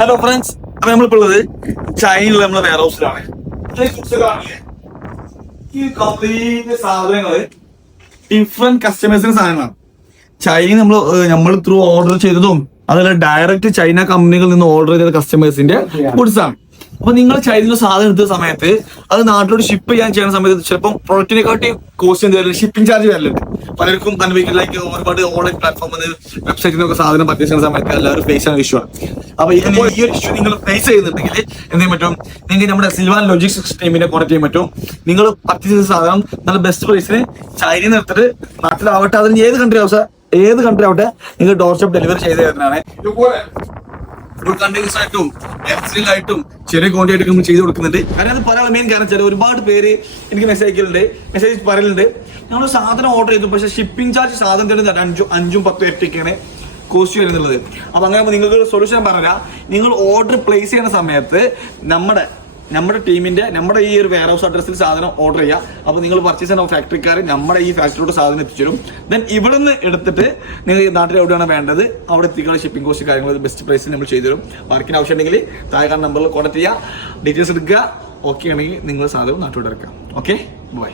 Hello friends, അപ്പൊ നമ്മളിപ്പോ ഉള്ളത് ചൈനയിലുള്ള നമ്മളെ വെയർ ഹൗസിലാണ്. ഈ കംപ്ലീറ്റ് സാധനങ്ങള് ഡിഫറെന്റ് കസ്റ്റമേഴ്സിന്റെ സാധനങ്ങളാണ്. ചൈന നമ്മൾ ത്രൂ ഓർഡർ ചെയ്തതും അതുപോലെ ഡയറക്റ്റ് ചൈന കമ്പനികളിൽ നിന്ന് ഓർഡർ ചെയ്ത കസ്റ്റമേഴ്സിന്റെ ഗുഡ്സ് ആണ്. അപ്പൊ നിങ്ങൾ ചൈനയിൽ സാധനം എടുത്ത സമയത്ത് അത് നാട്ടിലോട്ട് ഷിപ്പ് ചെയ്യുന്ന സമയത്ത് ചിലപ്പോൾ പ്രൊഡക്റ്റിനെക്കാട്ടി കോസ്റ്റ് എന്ത് ഷിപ്പിംഗ് ചാർജ് വരലുണ്ട്. പലർക്കും അനുഭവിക്കലേക്ക് ഒരുപാട് ഓൺലൈൻ പ്ലാറ്റ്ഫോമിൽ വെബ്സൈറ്റിൽ നിന്നൊക്കെ സാധനം പർച്ചേസ് ചെയ്യുന്ന സമയത്ത് എല്ലാവരും ഫേസ് ചെയ്യുന്ന ഇഷ്യൂ ആണ്. അപ്പൊ ഈ ഒരു ഇഷ്യൂ നിങ്ങൾ ഫേസ് ചെയ്യുന്നുണ്ടെങ്കിൽ എന്ത് ചെയ്യാൻ പറ്റും, നിങ്ങൾക്ക് നമ്മുടെ സിൽവാൻ ലോജിസ്റ്റിക്സ് ടീമിനെ കോൺടാക്ട് ചെയ്യാൻ പറ്റും. നിങ്ങൾ പർച്ചേസ് ചെയ്ത സാധനം നല്ല ബെസ്റ്റ് പ്രൈസിന് ചൈനയിൽ നിന്ന് എടുത്തിട്ട് നാട്ടിലാവട്ടെ, അതിന് ഏത് കൺട്രി ആവട്ടെ നിങ്ങൾ ഡോർ സ്റ്റെപ്പ് ഡെലിവറി ചെയ്ത് തരുന്നതാണ്. ആയിട്ടും ആയിട്ടും ചെറിയ ക്വാണ്ടിറ്റി ആയിട്ട് നമ്മൾ ചെയ്ത് കൊടുക്കുന്നുണ്ട്. അതിനകത്ത് പറയാനുള്ള മെയിൻ കാരണം വെച്ചാൽ ഒരുപാട് പേര് എനിക്ക് മെസ്സേജ് പറയലുണ്ട്, ഞങ്ങൾ സാധനം ഓർഡർ ചെയ്തു പക്ഷേ ഷിപ്പിംഗ് ചാർജ് സാധനത്തിന് 5-10 ഇരട്ടിക്കാണ് കോസ്റ്റ് വരുന്നുള്ളത്. അപ്പൊ അങ്ങനെ നിങ്ങൾക്ക് സൊല്യൂഷൻ പറഞ്ഞാൽ, നിങ്ങൾ ഓർഡർ പ്ലേസ് ചെയ്യുന്ന സമയത്ത് നമ്മുടെ ടീമിന്റെ നമ്മുടെ ഈ ഒരു വെയർ ഹൗസ് അഡ്രസ്സിൽ സാധനം ഓർഡർ ചെയ്യുക. അപ്പൊ നിങ്ങൾ പർച്ചേസ് ചെയ്യുന്ന ഫാക്ടറിക്കാർ നമ്മുടെ ഈ ഫാക്ടറിയോട് സാധനം എത്തിച്ചേരും. ദെൻ ഇവിടെ നിന്ന് എടുത്തിട്ട് നിങ്ങൾ നാട്ടിൽ എവിടെയാണ് വേണ്ടത് അവിടെ എത്തിക്കാനുള്ള ഷിപ്പിംഗ് കോസ്റ്റ് കാര്യങ്ങൾ ബെസ്റ്റ് പ്രൈസിൽ നമ്മൾ ചെയ്തു തരും. ബാക്കിന് ആവശ്യം ഉണ്ടെങ്കിൽ താഴെ നമ്പറിൽ കോൺടാക്ട് ചെയ്യുക, ഡീറ്റെയിൽസ് എടുക്കുക. ഓക്കെ ആണെങ്കിൽ നിങ്ങൾ സാധനം നാട്ടിലോട്ട് ഇറക്കാം. Okay, by.